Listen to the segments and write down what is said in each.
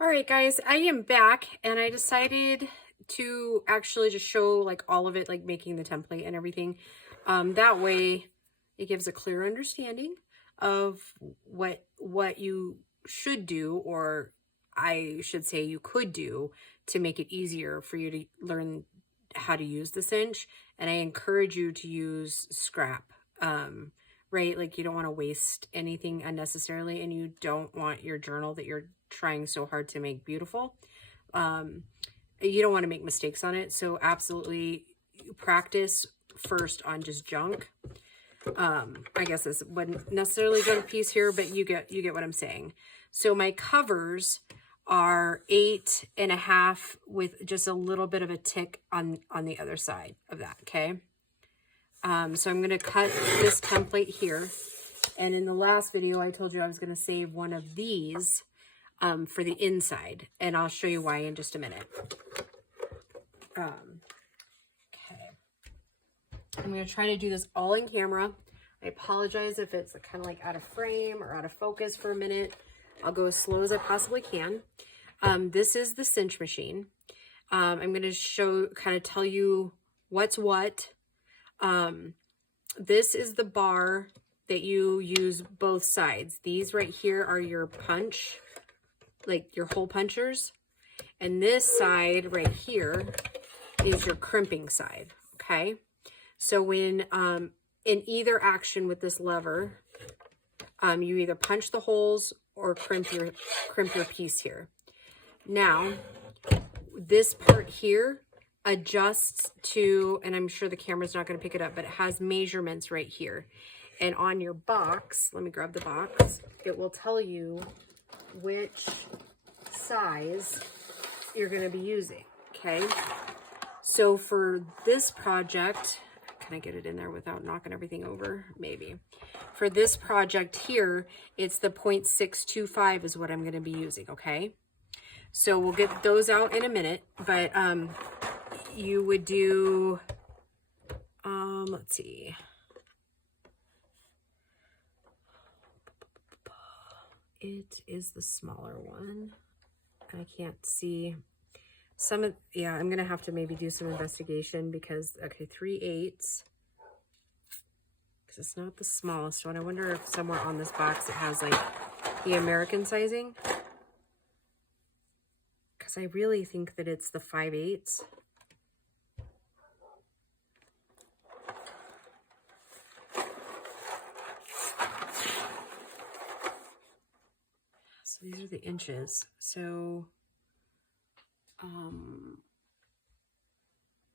All right, guys, I am back and I decided to actually just show like all of it, like making the template and everything. That way it gives a clear understanding of what you should do, or I should say you could do, to make it easier for you to learn how to use the cinch. And I encourage you to use scrap. Right? Like, you don't want to waste anything unnecessarily, and you don't want your journal that you're trying so hard to make beautiful. You don't want to make mistakes on it. So absolutely practice first on just junk. I guess this wouldn't necessarily go to piece here, but you get what I'm saying. So my covers are 8.5 with just a little bit of a tick on the other side of that. Okay. So I'm going to cut this template here. And in the last video, I told you I was going to save one of these for the inside. And I'll show you why in just a minute. Okay. I'm going to try to do this all in camera. I apologize if it's kind of like out of frame or out of focus for a minute. I'll go as slow as I possibly can. This is the cinch machine. I'm going to kind of tell you what's what. This is the bar that you use both sides. These right here are your punch, like your hole punchers. And this side right here is your crimping side. Okay. So when, in either action with this lever, you either punch the holes or crimp your piece here. Now, this part here adjusts to, and I'm sure the camera's not going to pick it up, but it has measurements right here. And on your box, let me grab the box, it will tell you which size you're going to be using. Okay. So for this project, can I get it in there without knocking everything over? Maybe. For this project here, it's the 0.625 is what I'm going to be using. Okay. So we'll get those out in a minute, but, you would do, let's see. It is the smaller one. I can't see some of, yeah, I'm going to have to maybe do some investigation because, okay, 3/8, because it's not the smallest one. I wonder if somewhere on this box it has like the American sizing, because I really think that it's the 5/8. So these are the inches. So,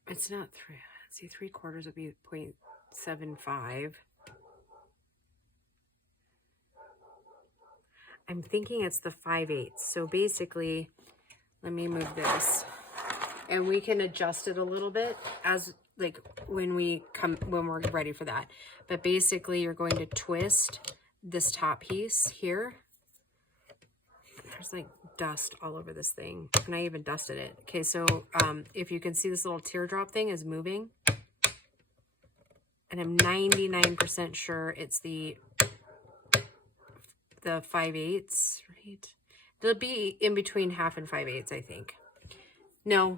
it's not three. Let's see, 3/4 would be 0.75. I'm thinking it's the 5/8. So basically, let me move this, and we can adjust it a little bit as like when we're ready for that. But basically, you're going to twist this top piece here. There's like dust all over this thing, and I even dusted it. Okay, so if you can see, this little teardrop thing is moving, and I'm 99% sure it's the 5/8, right? It'll be in between 1/2 and 5/8, I think. No,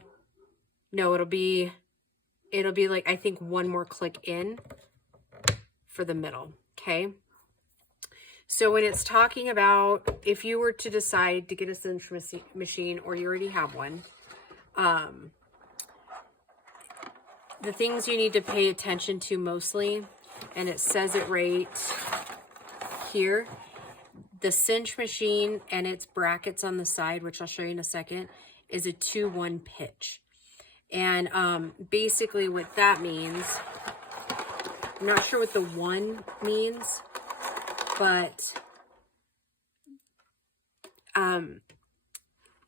it'll be like, I think, one more click in for the middle. Okay. So when it's talking about, if you were to decide to get a cinch machine, or you already have one, the things you need to pay attention to mostly, and it says it right here, the cinch machine and its brackets on the side, which I'll show you in a second, is a 2-1 pitch. And basically what that means, I'm not sure what the 1 means, but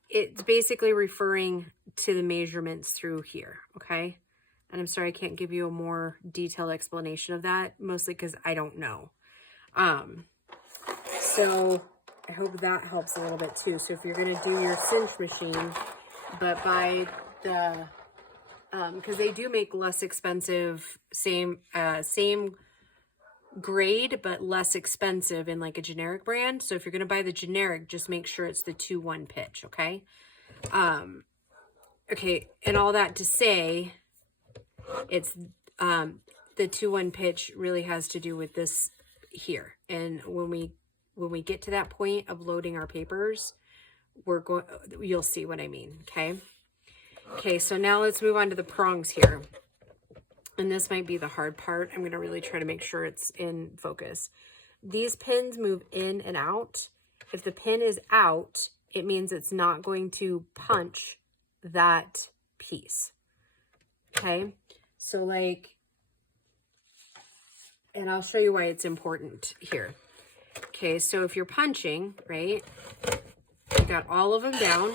it's basically referring to the measurements through here. Okay. And I'm sorry I can't give you a more detailed explanation of that, mostly because I don't know. So I hope that helps a little bit too. So if you're going to do your cinch machine, but by the, because they do make less expensive, same grade, but less expensive in like a generic brand. So if you're going to buy the generic, just make sure it's the 2-1 pitch. Okay. Okay. And all that to say, it's, the 2-1 pitch really has to do with this here. And when we get to that point of loading our papers, you'll see what I mean. Okay. Okay. So now let's move on to the prongs here. And this might be the hard part. I'm going to really try to make sure it's in focus. These pins move in and out. If the pin is out, it means it's not going to punch that piece. Okay. So like, and I'll show you why it's important here. Okay. So if you're punching, right, you got all of them down.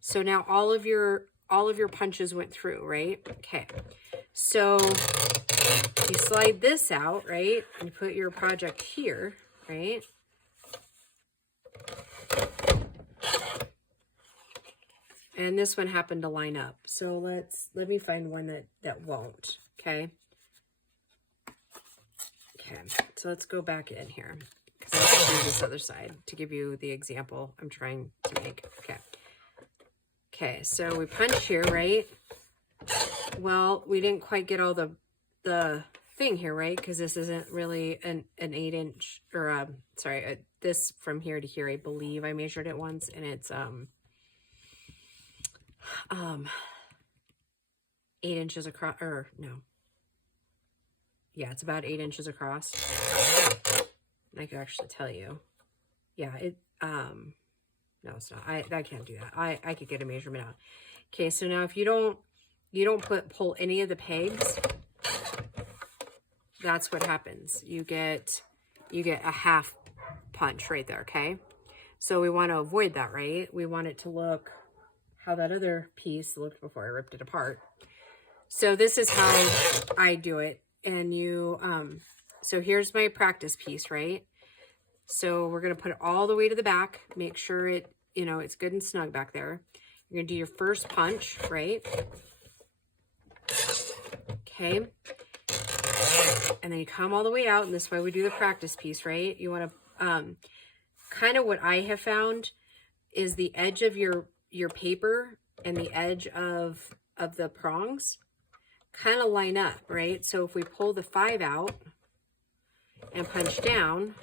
So now all of your punches went through, right? Okay. So you slide this out, right? And you put your project here, right? And this one happened to line up. So let me find one that won't, okay? Okay, so let's go back in here. Because I have to do this other side to give you the example I'm trying to make. Okay. Okay, so we punch here, right? Well, we didn't quite get all the thing here, right? Because this isn't really an 8-inch, or sorry, this from here to here, I believe I measured it once, and it's 8 inches across, or no. Yeah, it's about 8 inches across. I could actually tell you. Yeah, no, it's not. I can't do that. I could get a measurement out. Okay, so now if you don't pull any of the pegs, that's what happens. You get a half punch right there, okay? So we want to avoid that, right? We want it to look how that other piece looked before I ripped it apart. So this is how I do it. And so here's my practice piece, right? So we're going to put it all the way to the back, make sure it's good and snug back there. You're going to do your first punch, right? Okay. And then you come all the way out, and this is why we do the practice piece, right? You want to, kind of what I have found is the edge of your paper and the edge of the prongs kind of line up, right? So if we pull the 5 out and punch down,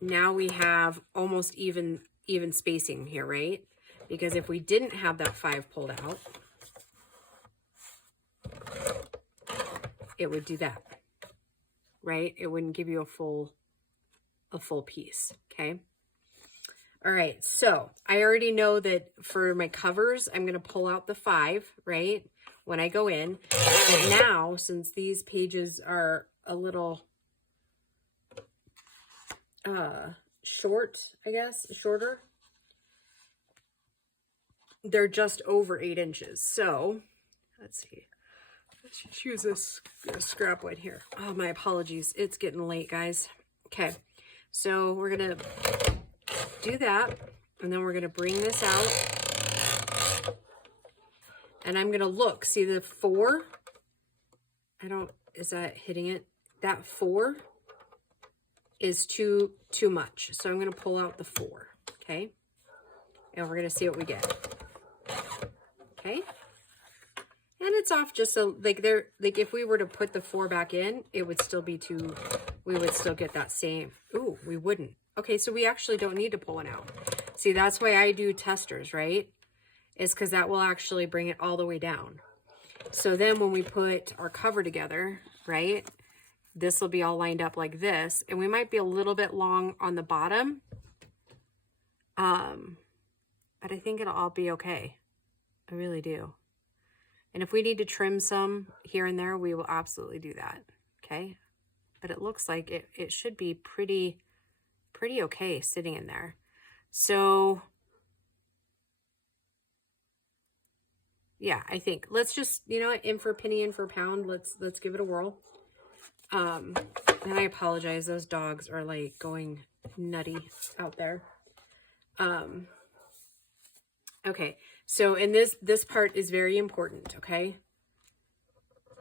now we have almost even spacing here, right? Because if we didn't have that 5 pulled out, it would do that, right? It wouldn't give you a full piece, okay? All right, so I already know that for my covers, I'm going to pull out the 5, right, when I go in. But now, since these pages are a little short, I guess, shorter, they're just over 8 inches. So, let's see. Let's just use this scrap wood here. Oh, my apologies. It's getting late, guys. Okay, so we're going to do that, and then we're going to bring this out, and I'm going to look, see the 4, is that hitting it? That 4 is too much, so I'm going to pull out the 4, okay, and we're going to see what we get, okay, and it's off just so, like if we were to put the 4 back in, it would still be we would still get that same, ooh, we wouldn't. Okay, so we actually don't need to pull it out. See, that's why I do testers, right? Is because that will actually bring it all the way down. So then when we put our cover together, right, this will be all lined up like this. And we might be a little bit long on the bottom. But I think it'll all be okay. I really do. And if we need to trim some here and there, we will absolutely do that, okay? But it looks like it should be pretty okay sitting in there. So yeah, I think let's just, in for a penny, in for a pound. Let's give it a whirl. And I apologize, those dogs are like going nutty out there. Okay, so in this part is very important, okay?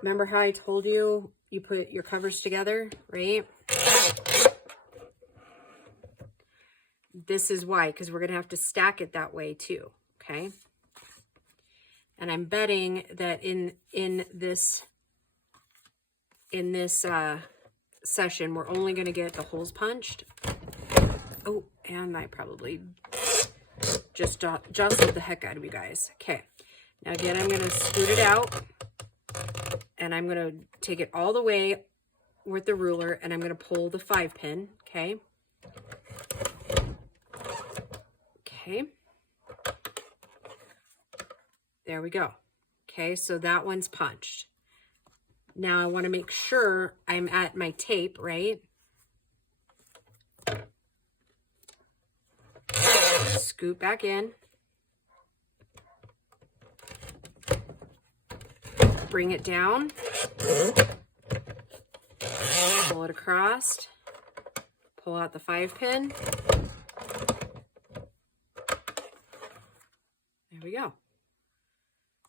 Remember how I told you, you put your covers together, right? This is why, because we're going to have to stack it that way too, okay? And I'm betting that in this session, we're only going to get the holes punched. Oh, and I probably just jostled the heck out of you guys. Okay, now again, I'm going to scoot it out, and I'm going to take it all the way with the ruler, and I'm going to pull the 5-pin, okay? Okay. There we go. Okay, so that one's punched. Now I want to make sure I'm at my tape, right? Scoot back in. Bring it down. Pull it across. Pull out the 5-pin. There we go.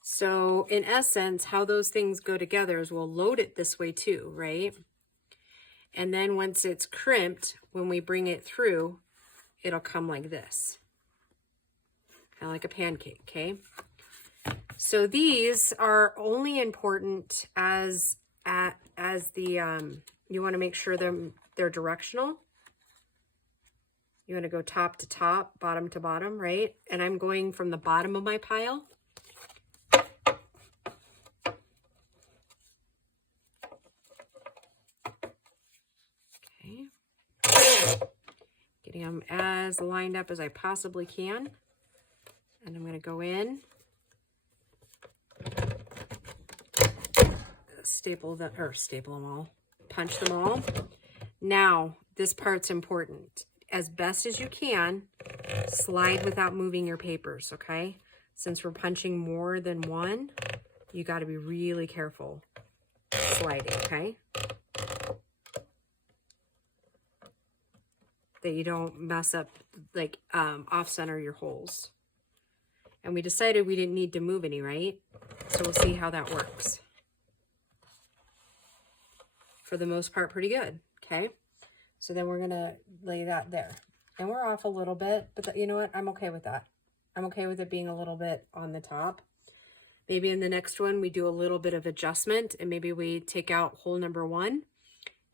So in essence, how those things go together is we'll load it this way too, right? And then once it's crimped, when we bring it through, it'll come like this. Kind of like a pancake, okay? So these are only important as the, you want to make sure they're directional. You want to go top to top, bottom to bottom, right? And I'm going from the bottom of my pile. Okay. Getting them as lined up as I possibly can. And I'm going to go in. Staple them all. Punch them all. Now, this part's important. As best as you can, slide without moving your papers, okay? Since we're punching more than one, you got to be really careful sliding, okay? That you don't mess up, like, off-center your holes. And we decided we didn't need to move any, right? So we'll see how that works. For the most part, pretty good, okay? So then we're going to lay that there. And we're off a little bit, but you know what? I'm okay with that. I'm okay with it being a little bit on the top. Maybe in the next one, we do a little bit of adjustment, and maybe we take out hole number 1,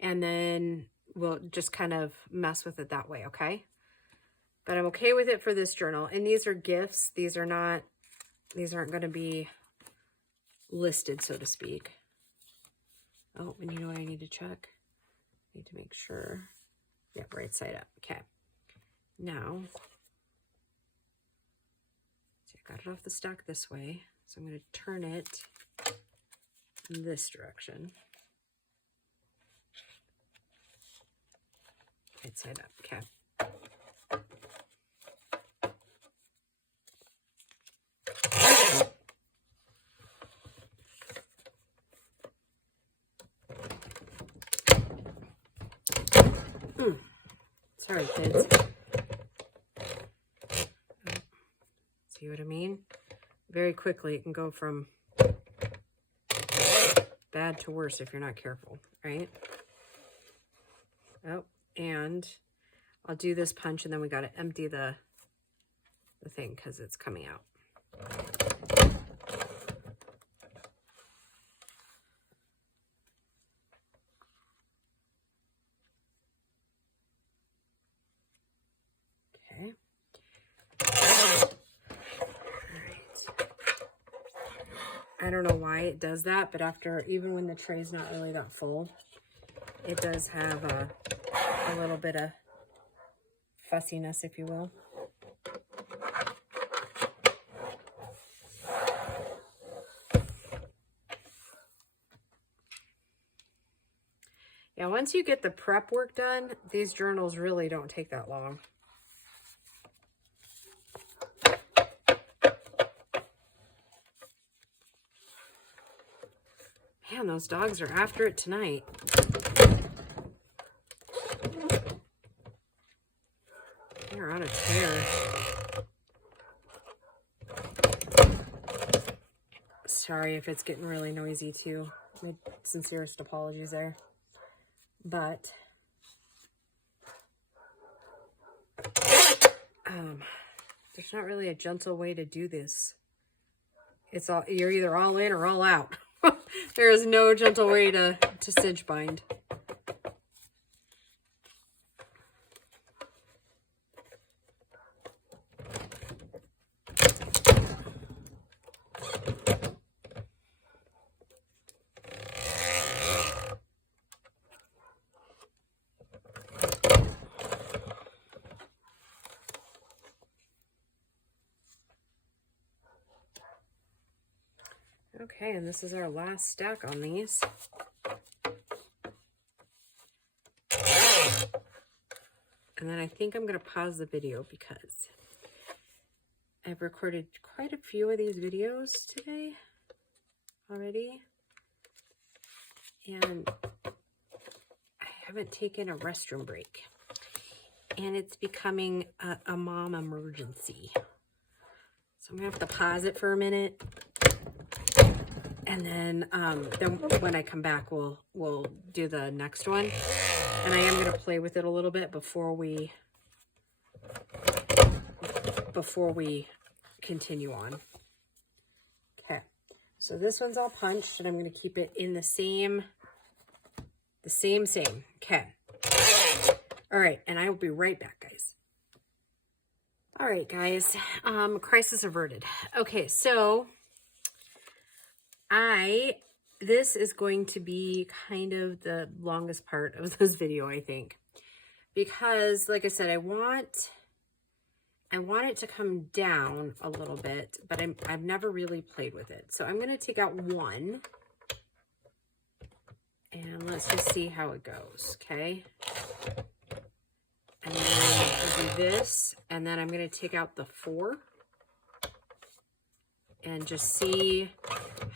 and then we'll just kind of mess with it that way, okay? But I'm okay with it for this journal. And these are gifts. These aren't going to be listed, so to speak. Oh, and you know what I need to check? I need to make sure. Yep, right side up. Okay. Now, see, I got it off the stack this way. So I'm going to turn it in this direction. Right side up. Okay. Sorry, kids. See what I mean? Very quickly, it can go from bad to worse if you're not careful, right? Oh, and I'll do this punch, and then we got to empty the thing because it's coming out. Okay. I don't know why it does that, but even when the tray's not really that full, it does have a little bit of fussiness, if you will. Yeah, once you get the prep work done, these journals really don't take that long. Man, those dogs are after it tonight. They're on a tear. Sorry if it's getting really noisy too. My sincerest apologies there. But there's not really a gentle way to do this. It's all, you're either all in or all out. There is no gentle way to cinch bind. Okay, and this is our last stack on these. And then I think I'm going to pause the video because I've recorded quite a few of these videos today already. And I haven't taken a restroom break. And it's becoming a mom emergency. So I'm going to have to pause it for a minute. And then when I come back, we'll do the next one. And I am going to play with it a little bit before we continue on. Okay, so this one's all punched, and I'm going to keep it in the same. Okay. All right, and I will be right back, guys. All right, guys. Crisis averted. Okay, so this is going to be kind of the longest part of this video, I think, because like I said, I want it to come down a little bit, but I've never really played with it. So I'm going to take out one and let's just see how it goes. Okay. And then I'll do this, and then I'm going to take out the 4 and just see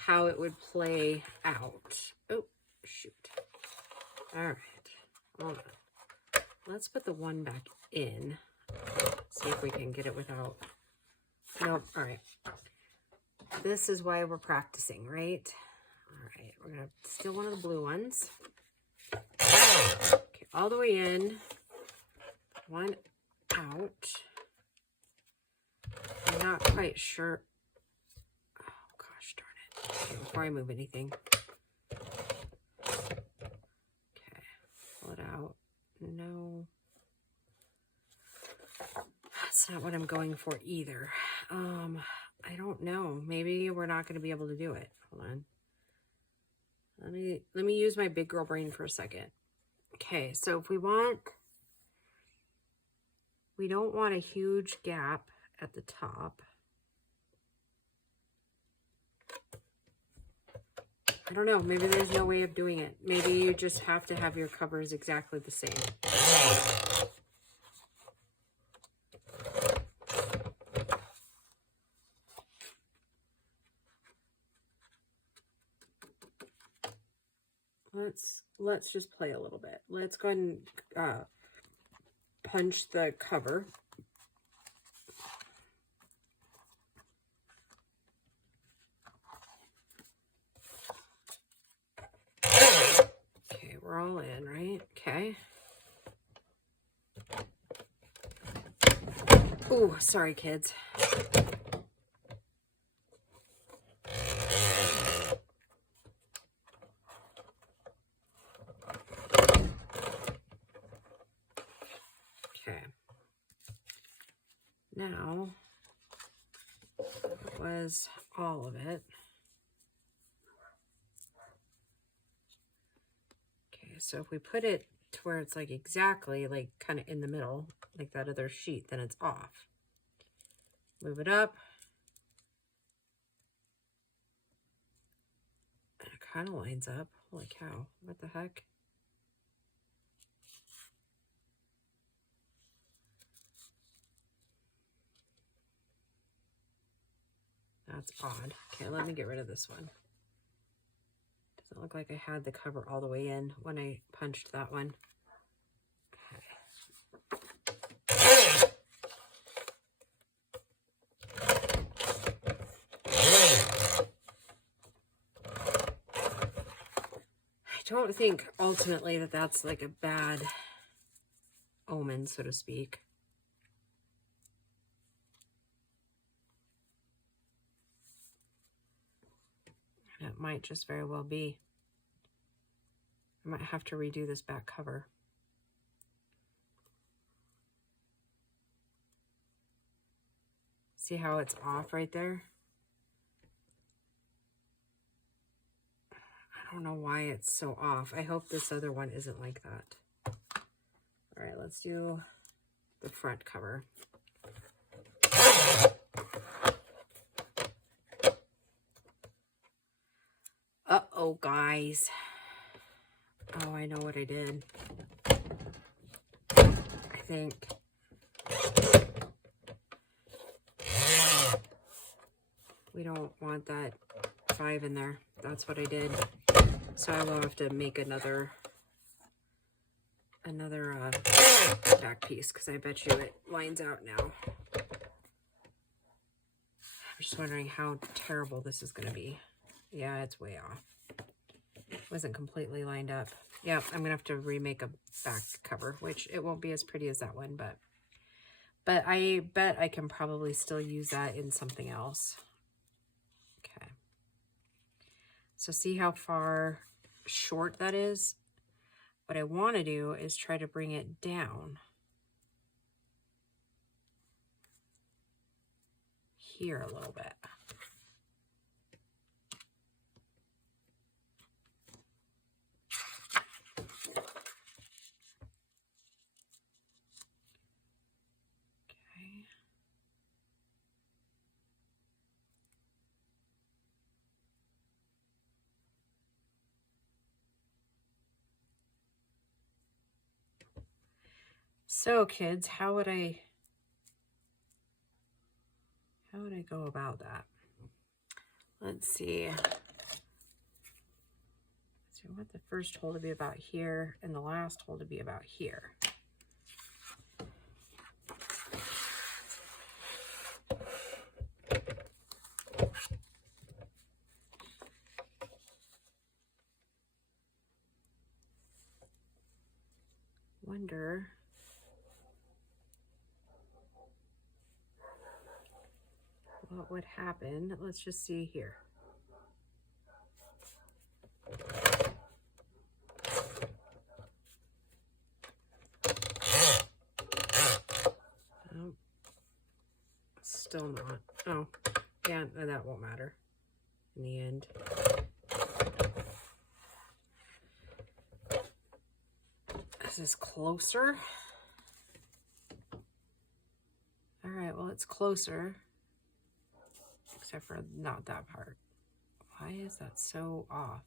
how it would play out. Oh, shoot. All right. Hold on. Let's put the 1 back in. See if we can get it without. Nope. All right. This is why we're practicing, right? All right. We're going to steal one of the blue ones. Okay. All the way in. 1 out. I'm not quite sure. Oh, gosh darn it. Okay, before I move anything. Okay. Pull it out. No. That's not what I'm going for either. I don't know. Maybe we're not going to be able to do it. Hold on. Let me use my big girl brain for a second. Okay, so if we don't want a huge gap at the top. I don't know. Maybe there's no way of doing it. Maybe you just have to have your covers exactly the same. Let's just play a little bit. Let's go ahead and punch the cover. Okay, we're all in, right? Okay. Ooh, sorry, kids. Okay. Now, that was all of it. Okay, so if we put it to where it's like exactly like kind of in the middle, like that other sheet, then it's off. Move it up. And it kind of lines up. Holy cow, what the heck? That's odd. Okay, let me get rid of this one. Doesn't look like I had the cover all the way in when I punched that one. don't think ultimately that that's like a bad omen, so to speak. It might just very well be. I might have to redo this back cover. See how it's off right there? I don't know why it's so off. I hope this other one isn't like that. All right, let's do the front cover. Uh-oh, guys. Oh, I know what I did. I think. We don't want that 5 in there. That's what I did. So I will have to make another back piece, because I bet you it lines out now. I'm just wondering how terrible this is going to be. Yeah, it's way off. It wasn't completely lined up. Yeah, I'm going to have to remake a back cover, which it won't be as pretty as that one, but I bet I can probably still use that in something else. Okay. So see how far short that is? What I want to do is try to bring it down here a little bit. Okay. So kids, how would I go about that? Let's see. So I want the first hole to be about here and the last hole to be about here. Wonder what would happen. Let's just see here. Oh, still not. Oh, yeah, that won't matter in the end. Is this closer? All right, well, it's closer, except for not that part. Why is that so off?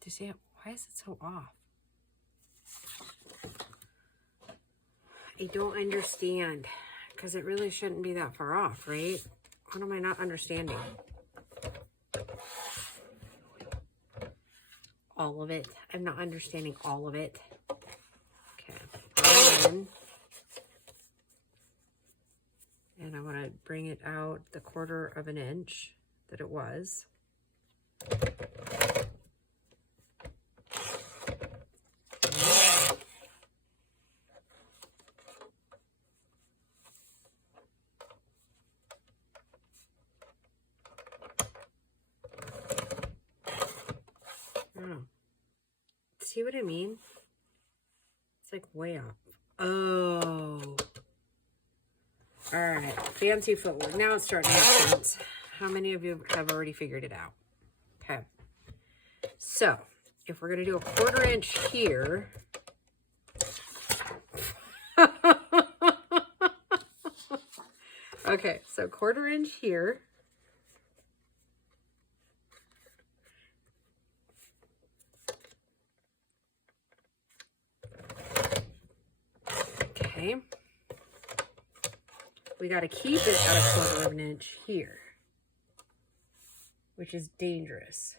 Do you see it? Why is it so off? I don't understand, because it really shouldn't be that far off, right? What am I not understanding? All of it. I'm not understanding all of it. Okay. And I want to bring it out the 1/4 of an inch that it was. Oh. See what I mean? It's like way off. Oh. All right. Fancy footwork. Now it's starting to make sense. How many of you have already figured it out? Okay. So, if we're going to do a 1/4 inch here. Okay, so 1/4 inch here. Okay. We got to keep it at a 1/4 of an inch here, which is dangerous.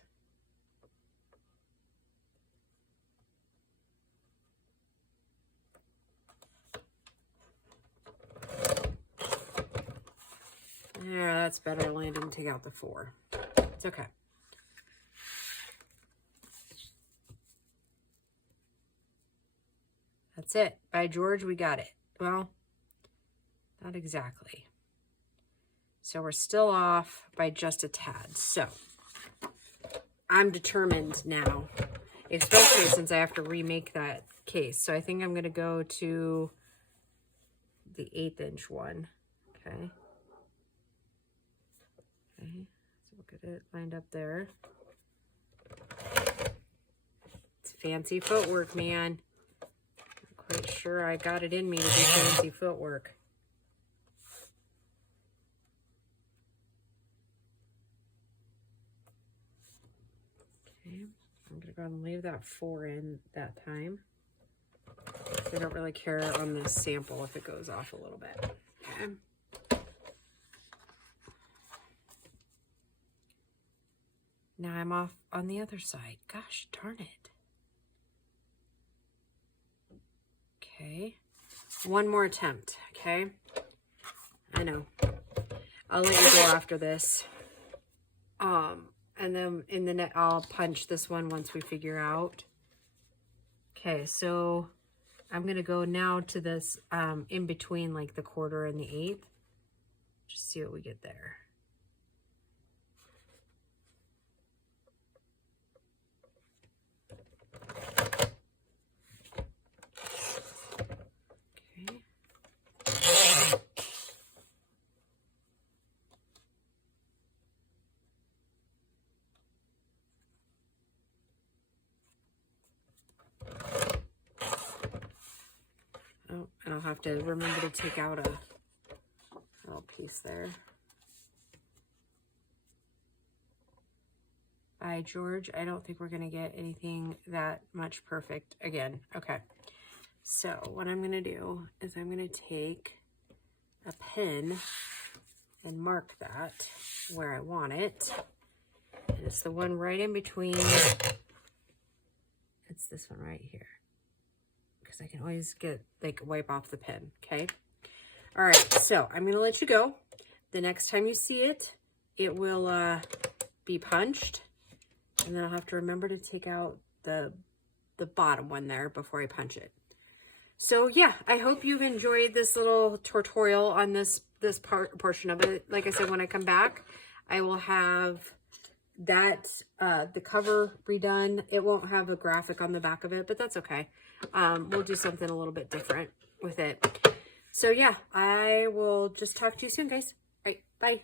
Yeah, that's better. I only didn't take out the 4. It's okay. That's it. By George, we got it. Well, not exactly. So we're still off by just a tad. So I'm determined now, especially since I have to remake that case. So I think I'm going to go to the 1/8 inch one. Okay. Okay. So we'll get it lined up there. It's fancy footwork, man. Not quite sure I got it in me to do fancy footwork. Okay. I'm going to go ahead and leave that 4 in that time. I don't really care on this sample if it goes off a little bit. Okay. Now I'm off on the other side. Gosh darn it. Okay. One more attempt, okay? I know. I'll let you go after this. And then in the net, I'll punch this one once we figure out. Okay, so I'm going to go now to this in between like the 1/4 and the 1/8. Just see what we get there. Oh, and I'll have to remember to take out a little piece there. By George, I don't think we're going to get anything that much perfect again. Okay, so what I'm going to do is I'm going to take a pen and mark that where I want it. And it's the one right in between. It's this one right here. Because I can always get, like, wipe off the pen, okay? All right, so I'm going to let you go. The next time you see it, it will be punched. And then I'll have to remember to take out the bottom one there before I punch it. So, yeah, I hope you've enjoyed this little tutorial on this portion of it. Like I said, when I come back, I will have that the cover redone. It won't have a graphic on the back of it, but that's okay. We'll do something a little bit different with it. So yeah, I will just talk to you soon, guys. All right, bye.